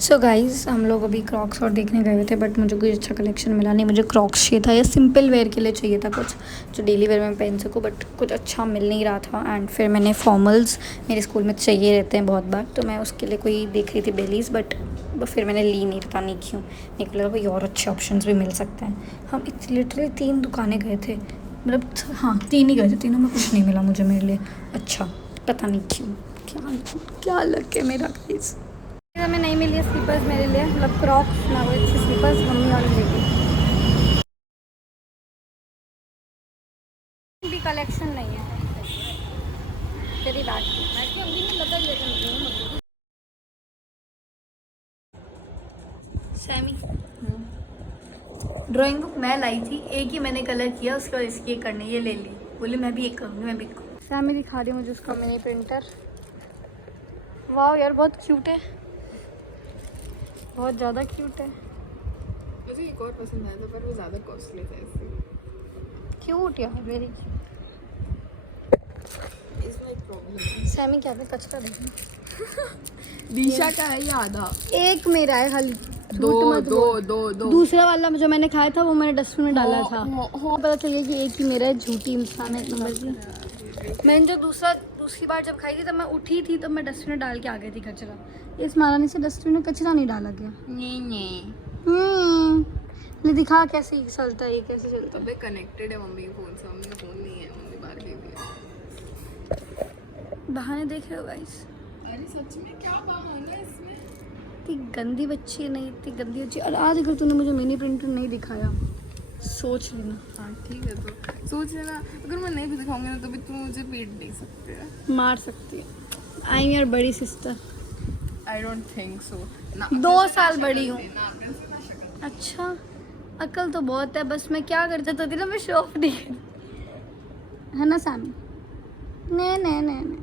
So guys हम लोग अभी क्रॉक्स और देखने गए थे, बट मुझे कोई अच्छा कलेक्शन मिला नहीं। मुझे क्रॉक्स चाहिए था या सिंपल वेयर के लिए चाहिए था कुछ जो डेली वेयर में पहन सकूँ, बट कुछ अच्छा मिल नहीं रहा था। एंड फिर मैंने फॉर्मल्स, मेरे स्कूल में चाहिए रहते हैं बहुत बार, तो मैं उसके लिए कोई देख रही थी बेलीज़, बट फिर मैंने ली नहीं, पता नहीं क्यों। मेरे को लगा कोई और अच्छे ऑप्शंस भी मिल सकते हैं। हम लिटरली 3 दुकानें गए थे, मतलब हाँ 3 ही गए थे, तीनों में कुछ नहीं मिला मुझे मेरे लिए अच्छा, पता नहीं क्यों। क्या लग है मेरा गाइस। हमें नहीं मिली है स्लीपर्स मेरे लिए, मतलब क्रॉक्स ना वो अच्छी स्लीपर्स मम्मी वाली लेगी। भी कलेक्शन नहीं है तेरी बात सैमी। ड्राइंग बुक मैं लाई थी, एक ही मैंने कलर किया, उसके बाद इसकी करनी ये ले ली, बोली मैं भी एक करूँगी, मैं भी एक करूँगी। सैमी दिखा रही हूँ मुझे उसका मिनी प्रिंटर। वाह यार बहुत क्यूट है, बहुत ज़्यादा क्यूट है। मुझे एक और पसंद आया था पर वो ज़्यादा कॉस्टली था इससे। क्यूट यार वेरी। इसमें एक प्रॉब्लम है, सैमी क्या कचरा देखना। दिशा का है ये आधा, एक मेरा है खाली, दो दो दो दो। दूसरा वाला जो मैंने खाया था वो मैंने डस्टबिन में डाला था। हो पता चल गया कि एक ही मेरा है, झूठी इंसान है एक नंबर की। मैंने जो दूसरी बार जब खाई थी तब मैं उठी थी, तब मैं डस्टबिन में डाल के आ गई थी कचरा। इस महारानी से डस्टबिन में कचरा नहीं डाला गया। ले दिखा कैसे चलता है, ये कैसे चलता है। अबे कनेक्टेड है मम्मी के फोन से, मम्मी का फोन नहीं है, मम्मी बाहर गई हुई है। बहाने देख रहे हो गाइस। अरे सच में क्या बहाना है इसमें। इतनी गंदी बच्ची है, नहीं इतनी गंदी बच्ची। और आज अगर तूने मुझे मिनी प्रिंटर नहीं दिखाया सोच लेना। हाँ ठीक है, तो सोच लेना अगर मैं नहीं भी दिखाऊंगी ना तो भी तुम मुझे पीट नहीं सकते है। मार सकती है। आई एम योर बड़ी sister. I don't think so. 2 साल बड़ी हूँ। अच्छा अकल तो बहुत है, बस मैं क्या कर सकती थी ना, मैं शो ऑफ नहीं कर, है ना सैमी। नहीं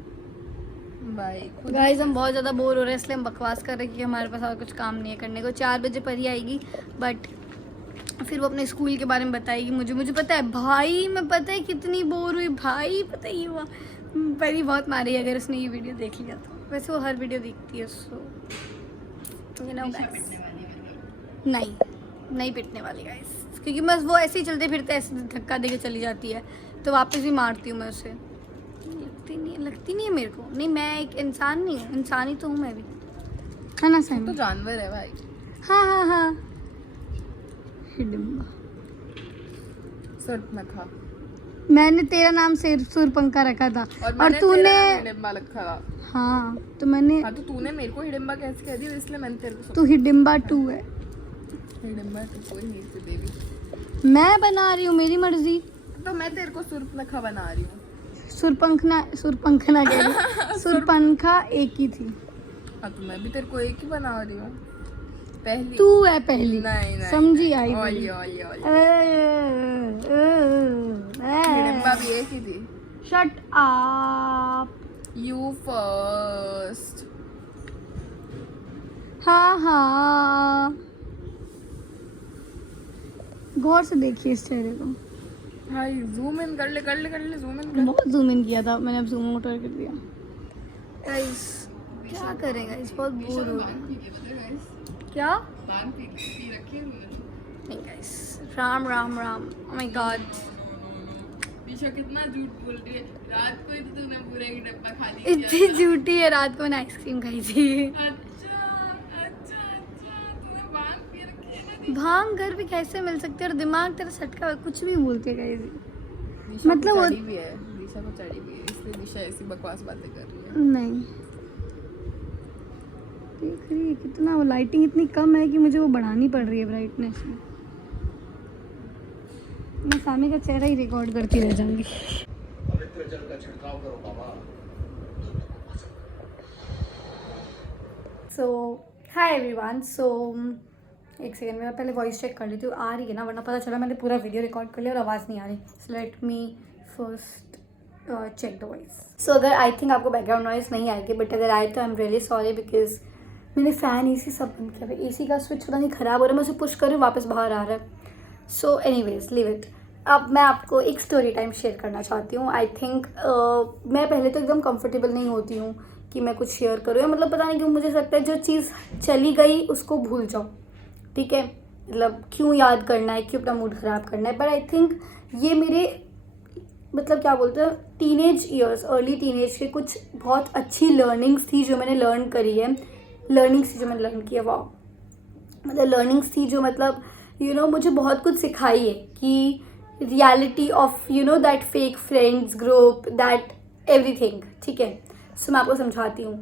बाय। गाइस हम बहुत ज़्यादा बोर हो रहे हैं, इसलिए हम बकवास कर रहे हैं कि हमारे पास और कुछ काम नहीं है करने को। 4 बजे परी आएगी, बट फिर वो अपने स्कूल के बारे में बताएगी मुझे पता है भाई, मैं पता है कितनी बोर हुई भाई, पता ही हुआ। परी बहुत मारी अगर उसने ये वीडियो देख लिया तो। वैसे वो हर वीडियो देखती है, सो यू नो गाइस। नहीं पिटने वाली गाइस, क्योंकि बस वो ऐसे ही चलते फिरते ऐसे धक्का देके चली जाती है, तो वापस भी मारती हूँ मैं उसे। लगती नहीं है मेरे को। नहीं मैं एक इंसान नहीं हूँ, इंसान ही तो हूँ मैं भी, है ना सही। तो जानवर है भाई। हाँ हिडिंबा। सर्प में था। मैंने तेरा नाम सुरपंखा रखा था और तूने हिडिंबा रखा था। हाँ तो मैंने, हाँ तो तूने मेरे को हिडिंबा कैसे कह दिया, इसलिए मैंने तेरे को तू हिडिंबा 2 है। हिडिंबा तो कोई नहीं थी देवी। मैं बना रही हूँ, मेरी मर्जी। तो मैं तेरे को सुर्पनखा बना रही हूँ। सुरपंखा कह रही। सुरपंखा एक ही थी। हाँ तो मैं भी तेरे को एक ही बना रही हूँ। पहली तू है पहली। नहीं समझी आई ओली हिडिंबा भी एक ही थी। Shut up. You first. हाँ गौर से देखिए इस चेहरे को। भाई जूम इन कर ले जूम इन कर। बहुत जूम इन किया था मैंने, अब जूम आउट कर दिया। गाइस क्या करें गाइस, बहुत बोर हो रहे हैं। क्या नहीं guys, Ram oh my God. Disha कितना झूठ बोल रही है, रात को ही तो तूने पूरा एक डब्बा खा लिया। इतनी झूठी है, रात को मैंने आइसक्रीम खाई थी। अच्छा तूने भांग पी रखी है ना। भांग घर भी कैसे मिल सकती है, और दिमाग तेरा सटका, कुछ भी बोलते गाइस। दिशा मतलब को वो चढ़ी भी है, दिशा को चढ़ी भी है, इसलिए दिशा ऐसी बकवास बातें कर रही है। नहीं देख रही है कितना, वो लाइटिंग इतनी कम है कि मुझे वो बढ़ानी पड़ रही है ब्राइटनेस में। मैं सामने का चेहरा ही रिकॉर्ड करती रह जाऊंगी। पवित्र जल का छिड़काव करो बाबा। सो हाय एवरीवन। सो एक सेकेंड, मेरा पहले वॉइस चेक कर लेती हूँ आ रही है ना, वरना पता चला मैंने पूरा वीडियो रिकॉर्ड कर लिया और आवाज़ नहीं आ रही। So let me first check the voice. So अगर आई थिंक आपको बैकग्राउंड नॉइस नहीं आएगी, बट अगर आए तो I am really sorry, because मैंने फ़ैन AC सब बंद किया है। AC का स्विच पता नहीं ख़राब हो रहा है, मैं उसे पुश कर रही हूँ वापस बाहर आ रहा है। So anyways leave it. अब मैं आपको एक स्टोरी टाइम शेयर करना चाहती हूँ। आई थिंक मैं पहले तो एकदम कंफर्टेबल नहीं होती हूँ कि मैं कुछ शेयर करूँ, या मतलब पता नहीं क्यों मुझे ऐसा लगता है जो चीज़ चली गई उसको भूल जाओ, ठीक है, मतलब क्यों याद करना है, क्यों अपना मूड ख़राब करना है। पर आई थिंक ये मेरे मतलब क्या बोलते हैं टीनेज ईयर्स, अर्ली टीनेज के कुछ बहुत अच्छी लर्निंग्स थी जो मैंने लर्न करी है, लर्निंग्स थी जो मैंने लर्न किया, वाह, मतलब लर्निंग्स थी जो मतलब मुझे बहुत कुछ सिखाई है कि reality of that fake friends group, that everything, ठीक है। सो मैं आपको समझाती हूँ।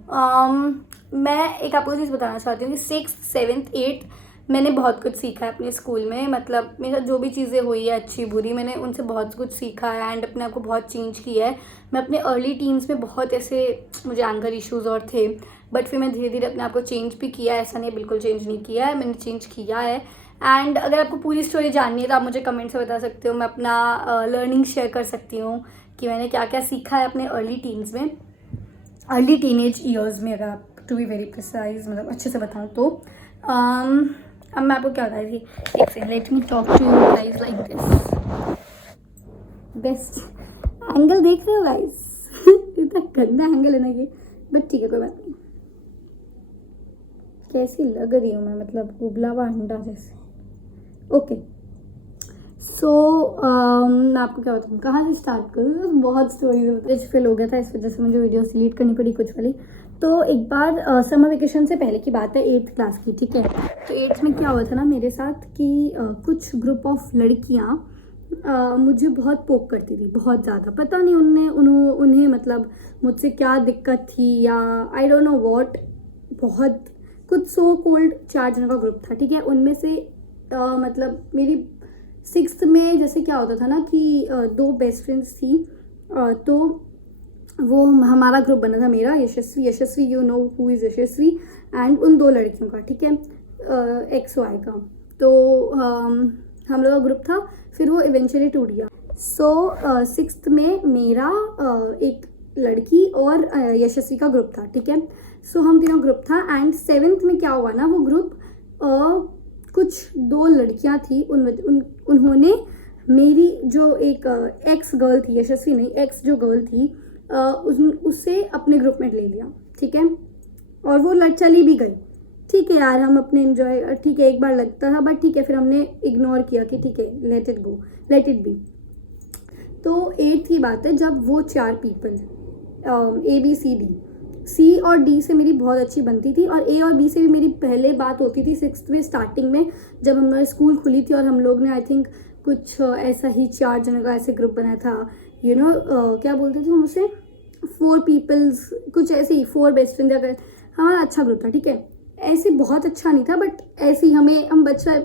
मैं एक आपको चीज़ बताना चाहती हूँ कि 6th 7th 8th मैंने बहुत कुछ सीखा है अपने स्कूल में, मतलब मेरे साथ जो भी चीज़ें हुई है अच्छी बुरी, मैंने उनसे बहुत कुछ सीखा है एंड अपने आप को बहुत चेंज किया है। मैं अपने अर्ली टीन्स में बहुत ऐसे मुझे एंगर इश्यूज़ और थे, बट फिर मैं धीरे धीरे अपने आप को चेंज भी किया है, ऐसा नहीं बिल्कुल चेंज नहीं किया है, मैंने चेंज किया है। एंड अगर आपको पूरी स्टोरी जाननी है तो आप मुझे कमेंट से बता सकते हो, मैं अपना लर्निंग शेयर कर सकती हूँ कि मैंने क्या क्या सीखा है अपने अर्ली टीन्स में, अर्ली टीनेज ईयर्स में, अगर आप टू बी वेरी प्रिसाइज मतलब अच्छे से बताऊँ तो। अब मैं आपको क्या बता रही थी, एक second, let me talk to you guys like this. Best angle देख रहे हो गाइस इतना गंदा एंगल है ना ये, बट ठीक है कोई बात नहीं। कैसी लग रही हूँ मैं, मतलब उबला हुआ अंडा जैसे। ओके सो मैं आपको क्या बताऊँ, कहाँ से स्टार्ट करूँ, बहुत स्टोरीज फिल हो गया था, इस वजह से मुझे वीडियो डिलीट करनी पड़ी कुछ वाली। तो एक बार समर वेकेशन से पहले की बात है, 8th क्लास की, ठीक है। तो 8th में क्या हुआ था ना मेरे साथ कि कुछ ग्रुप ऑफ लड़कियाँ मुझे बहुत पोक करती थी, बहुत ज़्यादा, पता नहीं उन्हें मतलब मुझसे क्या दिक्कत थी या आई डोंट नो व्हाट, बहुत कुछ सो कोल्ड 4 जनों का ग्रुप था, ठीक है। उनमें से मतलब मेरी 6th में जैसे क्या होता था ना कि 2 बेस्ट फ्रेंड्स थी, तो वो हमारा ग्रुप बना था, मेरा Yashasvi you know who is Yashasvi, and उन 2 लड़कियों का, ठीक है, XY का। तो हम लोग का ग्रुप था, फिर वो इवेंचुअली टूट गया। सो 6th में मेरा एक लड़की और यशस्वी का ग्रुप था, ठीक है। सो हम तीनों ग्रुप था, एंड 7th में क्या हुआ ना, वो ग्रुप कुछ 2 लड़कियां थी, उन्होंने मेरी जो एक एक्स गर्ल थी, यशस्वी नहीं, एक्स जो गर्ल थी, उससे अपने ग्रुप में ले लिया, ठीक है, और वो चली भी गई, ठीक है यार, हम अपने एंजॉय, ठीक है, एक बार लगता था बट ठीक है, फिर हमने इग्नोर किया कि ठीक है, let it go, let it be. तो 8th की बात है जब वो 4 पीपल ABCD, C और D से मेरी बहुत अच्छी बनती थी, और A और B से भी मेरी पहले बात होती थी 6th में स्टार्टिंग में, जब हमारा स्कूल खुली थी और हम लोग ने आई थिंक कुछ ऐसा ही 4 जनों का ऐसे ग्रुप बना था, क्या बोलते थे हम उसे, 4 पीपल्स, कुछ ऐसे ही 4 बेस्ट फ्रेंड, अगर हमारा अच्छा ग्रुप था, ठीक है। ऐसे बहुत अच्छा नहीं था बट ऐसे ही हम बच्चा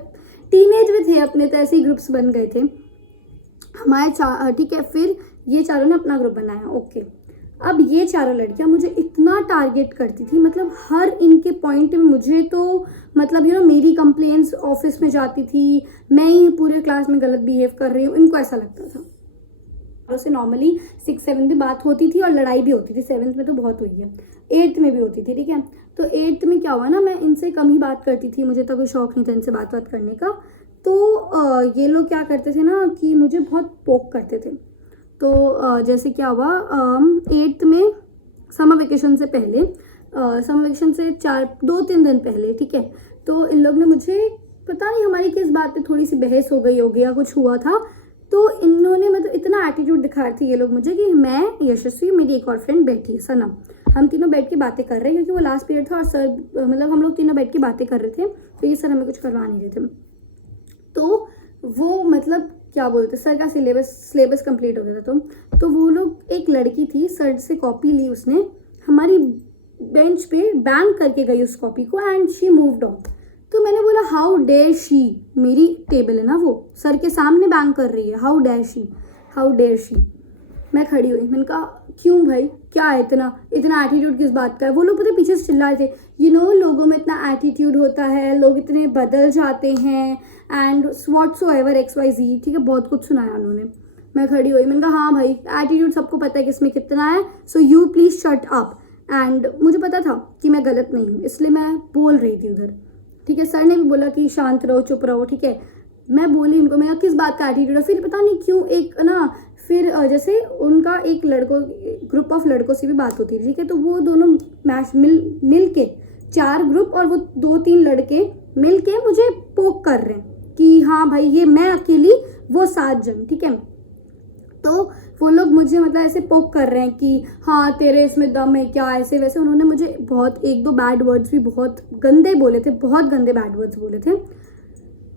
टीनेज में थे अपने, तो ऐसे ही ग्रुप्स बन गए थे हमारे, ठीक है। फिर ये चारों ने अपना ग्रुप बनाया, ओके। अब ये चारों लड़कियां मुझे इतना टारगेट करती थी, मतलब हर इनके पॉइंट में मुझे तो मतलब मेरी कंप्लेंट्स ऑफिस में जाती थी, मैं ही पूरे क्लास में गलत बिहेव कर रही हूँ, इनको ऐसा लगता था। से नॉर्मली 6th 7th में बात होती थी और लड़ाई भी होती थी, 7th में तो बहुत हुई है, 8th में भी होती थी, ठीक है। तो 8th में क्या हुआ ना, मैं इनसे कम ही बात करती थी, मुझे तो कोई शौक नहीं था इनसे बात करने का। तो ये लोग क्या करते थे ना कि मुझे बहुत पोक करते थे। तो जैसे क्या हुआ 8th में समर वेकेशन से पहले, समर वेकेशन से 2-3 दिन पहले, ठीक है, तो इन लोग ने मुझे, पता नहीं हमारी किस बात पे थोड़ी सी बहस हो गई होगी या कुछ हुआ था, तो इन्होंने मतलब इतना एटीट्यूड दिखा रहे थे ये लोग मुझे कि मैं, यशस्वी, मेरी एक और फ्रेंड बैठी है सनम, हम तीनों बैठ के बातें कर रहे हैं, क्योंकि वो लास्ट पीरियड था और सर मतलब हम लोग तीनों बैठ के बातें कर रहे थे, तो ये सर हमें कुछ करवा नहीं रहे थे। तो वो मतलब क्या बोलते, सर का सिलेबस कंप्लीट हो गया था, तो वो लोग, एक लड़की थी, सर से कॉपी ली उसने, हमारी बेंच पे बैंग करके गई उस कॉपी को, एंड शी मूव्ड ऑन। तो मैंने बोला हाउ डेयर शी, मेरी टेबल है ना, वो सर के सामने बैंग कर रही है, हाउ डेयर शी। मैं खड़ी हुई, मैंने कहा क्यों भाई, क्या है इतना एटीट्यूड किस बात का है। वो लोग पता पीछे से चिल्ला रहे थे, लोगों में इतना एटीट्यूड होता है, लोग इतने बदल जाते हैं, एंड व्हाटसोएवर XYZ, ठीक है, बहुत कुछ सुनाया उन्होंने। मैं खड़ी हुई, मैंने कहा हाँ भाई, एटीट्यूड सबको पता है किसमें कितना है, so you please shut up. And मुझे पता था कि मैं गलत नहीं हूँ, इसलिए मैं बोल रही थी उधर, ठीक है। सर ने भी बोला कि शांत रहो, चुप रहो, ठीक है। मैं बोली उनको, मेरा किस बात का एटीट्यूड है, फिर पता नहीं क्यों एक ना फिर जैसे उनका एक ग्रुप ऑफ लड़कों से भी बात होती थी, ठीक है, तो वो दोनों मैच मिल के 4 ग्रुप और वो 2-3 लड़के मिल के मुझे पोक कर रहे हैं कि हाँ भाई ये मैं अकेली वो 7 जन, ठीक है। तो वो लोग मुझे मतलब ऐसे पोक कर रहे हैं कि हाँ तेरे इसमें दम है क्या, ऐसे वैसे। उन्होंने मुझे बहुत 1-2 बैड वर्ड्स भी बहुत गंदे बोले थे, बहुत गंदे बैड वर्ड्स बोले थे।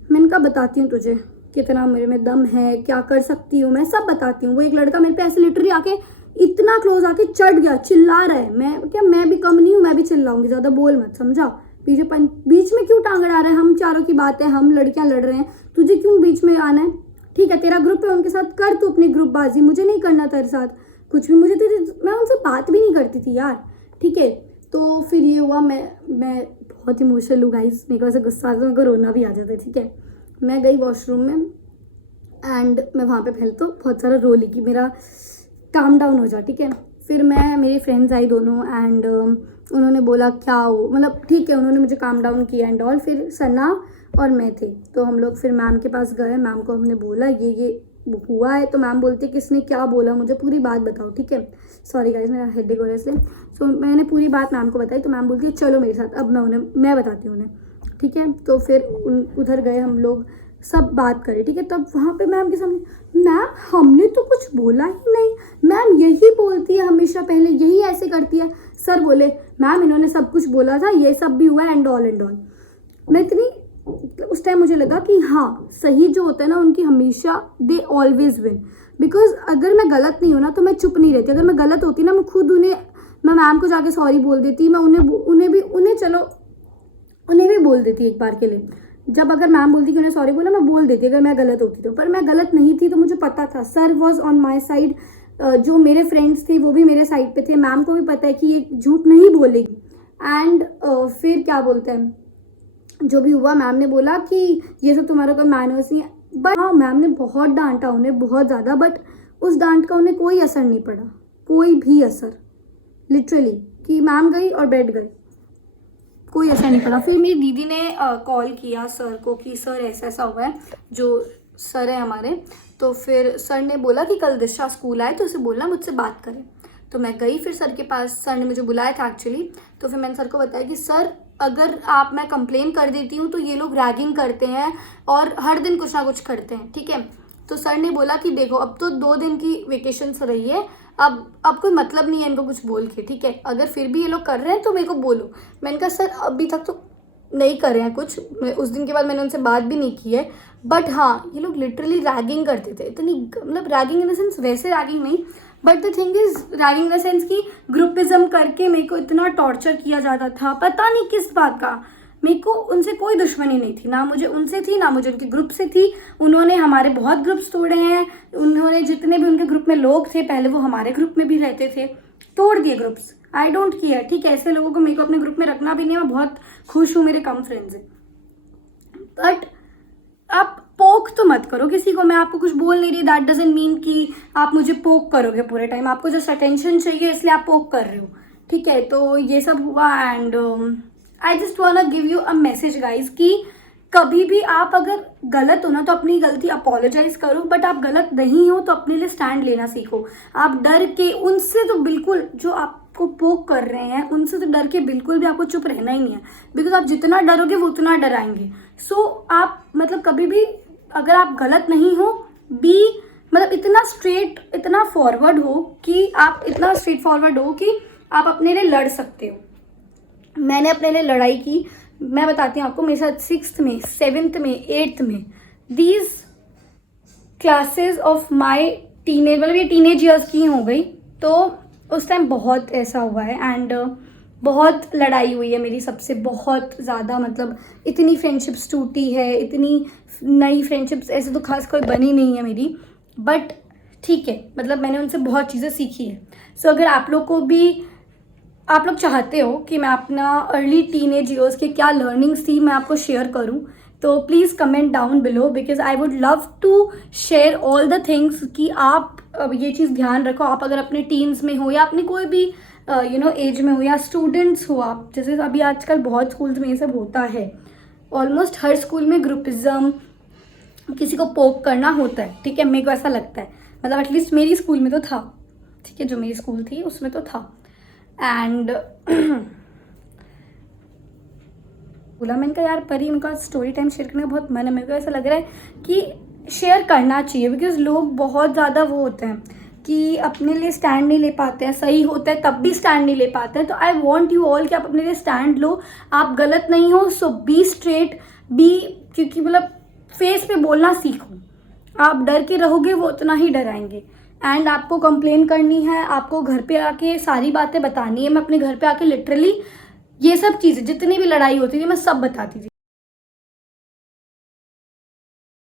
मैंने कहा बताती हूँ तुझे कितना मेरे में दम है, क्या कर सकती हूँ मैं, सब बताती हूँ। वो एक लड़का मेरे पे ऐसे लिटरली आके इतना क्लोज आके चढ़ गया, चिल्ला रहा है। मैं भी कम नहीं हूँ, मैं भी चिल्लाऊंगी, ज़्यादा बोल मत, समझा। बीच में क्यों टांग अड़ा रहा है, हम चारों की बात है, हम लड़कियां लड़ रहे हैं, तुझे क्यों बीच में आना है, ठीक है तेरा ग्रुप है उनके साथ कर तू अपनी ग्रुपबाजी, मुझे नहीं करना तेरे साथ कुछ भी। मैं उनसे बात भी नहीं करती थी यार, ठीक है। तो फिर ये हुआ, मैं बहुत इमोशनल हूँ गाइस, मेरे को ऐसा गुस्सा आता है, मेरे को रोना भी आ जाता है, ठीक है। मैं गई वॉशरूम में एंड मैं वहाँ पे पहले तो बहुत सारा रो ली कि मेरा काम डाउन हो जाए, ठीक है। फिर मेरी फ्रेंड्स आई दोनों एंड उन्होंने बोला क्या हो, मतलब ठीक है, उन्होंने मुझे काम डाउन किया एंड ऑल। फिर सना और मैं थे, तो हम लोग फिर मैम के पास गए, मैम को हमने बोला ये हुआ है। तो मैम बोलते किसने क्या बोला, मुझे पूरी बात बताओ, ठीक है। सॉरी गाइस मेरा हेडेक हो रहा है इसलिए। सो मैंने पूरी बात मैम को बताई, तो मैम बोलती है चलो मेरे साथ, अब मैं बताती हूँ उन्हें, ठीक है। तो फिर उधर गए हम लोग, सब बात करें, ठीक है। तब वहाँ पे मैम के सामने, मैम हमने तो कुछ बोला ही नहीं, मैम यही बोलती है हमेशा, पहले यही ऐसे करती है। सर बोले मैम इन्होंने सब कुछ बोला था, ये सब भी हुआ एंड ऑल। मैं इतनी उस टाइम मुझे लगा कि हाँ सही जो होता है ना उनकी हमेशा दे ऑलवेज विन। बिकॉज अगर मैं गलत नहीं हूँ ना तो मैं चुप नहीं रहती, अगर मैं गलत होती ना मैं मैम को जाके सॉरी बोल देती, मैं उन्हें भी बोल देती एक बार के लिए। जब अगर मैम बोलती कि उन्हें सॉरी बोला, मैं बोल देती अगर मैं गलत होती तो। पर मैं गलत नहीं थी, तो मुझे पता था sir was on my side, जो मेरे फ्रेंड्स थे वो भी मेरे साइड पे थे, मैम को भी पता है कि ये झूठ नहीं बोलेगी। एंड फिर क्या बोलते हैं, जो भी हुआ मैम ने बोला कि ये सब तुम्हारा कोई मैनर्स नहीं है। बट हाँ मैम ने बहुत डांटा उन्हें, बहुत ज़्यादा, बट उस डांट का उन्हें कोई असर नहीं पड़ा, कोई भी असर, लिटरली कि मैम गई और बैठ गई, कोई असर नहीं पड़ा। फिर मेरी दीदी ने कॉल किया सर को कि सर ऐसा ऐसा हुआ है, जो सर है हमारे। तो फिर सर ने बोला कि कल दिशा स्कूल आए तो उसे बोलना मुझसे बात करें। तो मैं गई फिर सर के पास, सर ने मुझे बुलाया था एक्चुअली। तो फिर मैंने सर को बताया कि सर अगर मैं कंप्लेन कर देती हूँ तो ये लोग रैगिंग करते हैं और हर दिन कुछ ना कुछ करते हैं, ठीक है। तो सर ने बोला कि देखो अब तो 2 दिन की वेकेशंस रही है, अब कोई मतलब नहीं है इनको कुछ बोल के, ठीक है। अगर फिर भी ये लोग कर रहे हैं तो मेरे को बोलो। मैंने कहा सर अभी तक तो नहीं कर रहे हैं कुछ, उस दिन के बाद मैंने उनसे बात भी नहीं की है, बट हाँ ये लोग लिटरली रैगिंग करते थे, इतनी मतलब रैगिंग इन द सेंस वैसे रैगिंग नहीं, but the thing is ragging in the sense कि ग्रुपिज्म करके मेरे को इतना टॉर्चर किया जाता था, पता नहीं किस बात का। मेरे को उनसे कोई दुश्मनी नहीं थी, ना मुझे उनसे थी ना मुझे उनके ग्रुप से थी। उन्होंने हमारे बहुत ग्रुप्स तोड़े हैं, उन्होंने जितने भी उनके ग्रुप में लोग थे पहले वो हमारे ग्रुप में भी रहते थे, तोड़ दिए ग्रुप्स। आई डोंट केयर, ठीक है, ऐसे लोगों को मेरे को अपने ग्रुप में रखना भी नहीं, मैं बहुत खुश हूँ मेरे कम फ्रेंड्स हैं। बट आप पोक तो मत करो किसी को, मैं आपको कुछ बोल नहीं रही, दैट डजंट मीन कि आप मुझे पोक करोगे पूरे टाइम, आपको जस्ट अटेंशन चाहिए इसलिए आप पोक कर रहे हो, ठीक है। तो ये सब हुआ and I just want to give you a message guys कि कभी भी आप अगर गलत हो ना तो अपनी गलती अपोलोजाइज करो, बट आप गलत नहीं हो तो अपने लिए स्टैंड लेना सीखो। आप डर के उनसे तो बिल्कुल, जो आपको पोक कर रहे हैं उनसे तो डर के बिल्कुल भी आपको चुप रहना ही नहीं है, बिकॉज आप जितना डरोगे वो उतना डराएंगे। सो आप मतलब कभी भी अगर आप गलत नहीं हो, मतलब इतना स्ट्रेट, इतना फॉरवर्ड हो कि आप इतना स्ट्रेट फॉरवर्ड हो कि आप अपने लिए लड़ सकते हो। मैंने अपने लिए लड़ाई की, मैं बताती हूँ आपको, मेरे साथ 6th में 7th में 8th में these classes of my teenage, मतलब ये टीनेज ईयर्स की हो गई, तो उस टाइम बहुत ऐसा हुआ है एंड बहुत लड़ाई हुई है मेरी सबसे, बहुत ज़्यादा, मतलब इतनी फ्रेंडशिप्स टूटी है, इतनी नई फ्रेंडशिप्स ऐसे तो खास कोई बनी नहीं है मेरी, बट ठीक है, मतलब मैंने उनसे बहुत चीज़ें सीखी है। सो अगर आप लोग चाहते हो कि मैं अपना अर्ली टीनेज ईयर्स के क्या लर्निंग्स थी मैं आपको शेयर करूं, तो please comment down below, because I would love to share all the things कि आप ये चीज़ ध्यान रखो। आप अगर अपने टीन्स में हो या अपनी कोई भी एज में हो या स्टूडेंट्स हो, आप जैसे अभी आजकल बहुत स्कूल्स में ये सब होता है, ऑलमोस्ट हर स्कूल में ग्रुपिज्म, किसी को पोक करना होता है, ठीक है, मेरे को ऐसा लगता है। मतलब एटलीस्ट मेरी स्कूल में तो था, ठीक है, जो मेरी स्कूल थी उसमें तो था। एंड बोला मैंने कहा यार परी, उनका स्टोरी टाइम शेयर करने का बहुत मन है, मेरे को ऐसा लग रहा है कि शेयर करना चाहिए, बिकॉज लोग बहुत ज़्यादा वो होते हैं कि अपने लिए स्टैंड नहीं ले पाते हैं, सही होता है तब भी स्टैंड नहीं ले पाते हैं। तो आई वॉन्ट यू ऑल कि आप अपने लिए स्टैंड लो, आप गलत नहीं हो, सो बी स्ट्रेट, बी, क्योंकि मतलब फेस पे बोलना सीखो। आप डर के रहोगे वो उतना ही डराएंगे। एंड आपको कंप्लेन करनी है, आपको घर पे आके सारी बातें बतानी है। मैं अपने घर पे आके लिटरली ये सब चीज़ें जितनी भी लड़ाई होती थी मैं सब बताती थी।